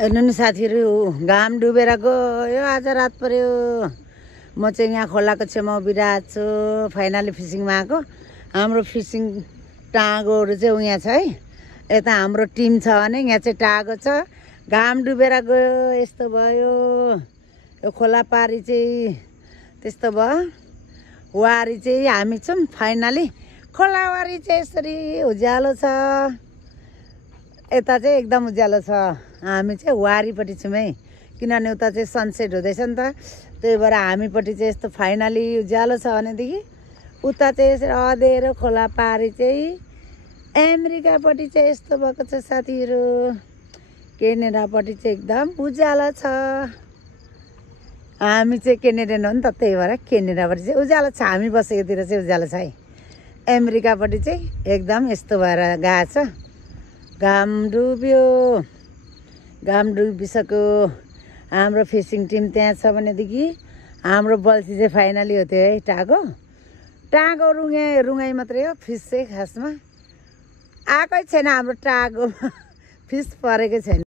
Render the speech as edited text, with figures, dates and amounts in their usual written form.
हेर्नु नि साथीहरू, घाम डुबेर गयो, आज रात पर्यो। म चाहिँ यहाँ खोलाको छेउमा उभिरहेको छु। फाइनली फिसिङमा आएको। हाम्रो फिसिङ टाँगोहरू चाहिँ यहाँ छ है। यता हाम्रो टिम छ भने यहाँ चाहिँ टाँगो छ। घाम डुबेर गयो, यस्तो भयो। यो खोला पारी चाहिँ त्यस्तो भयो। वारी चाहिँ हामी छौँ फाइनली। खोलावारी चाहिँ यसरी उज्यालो छ। यता चाहिँ एकदम उज्यालो छ। हामी चाहिँ वारीपट्टि छौँ है, किनभने उता चाहिँ सनसेट हुँदैछ नि त। त्यही भएर हामीपट्टि चाहिँ यस्तो फाइनली उज्यालो छ भनेदेखि उता चाहिँ यसरी अँध्यारो खोला पारी चाहिँ अमेरिकापट्टि चाहिँ यस्तो भएको छ साथीहरू। केनेडापट्टि चाहिँ एकदम उज्यालो छ। हामी चाहिँ केनेडियन हो नि त, त्यही भएर केनेडापट्टि चाहिँ उज्यालो छ। हामी बसेकोतिर चाहिँ उज्यालो छ है। अमेरिकापट्टि चाहिँ एकदम यस्तो भएर गएको छ। घाम डुब्यो, घाम डुबिसक्यो। हाम्रो फिसिङ टिम त्यहाँ छ भनेदेखि हाम्रो बल्छी चाहिँ फाइनली हो त्यो है। टाँगो रुङ्गाइ मात्रै हो। फिस चाहिँ खासमा आएकै छैन हाम्रो टाँगोमा। फिस परेकै छैन।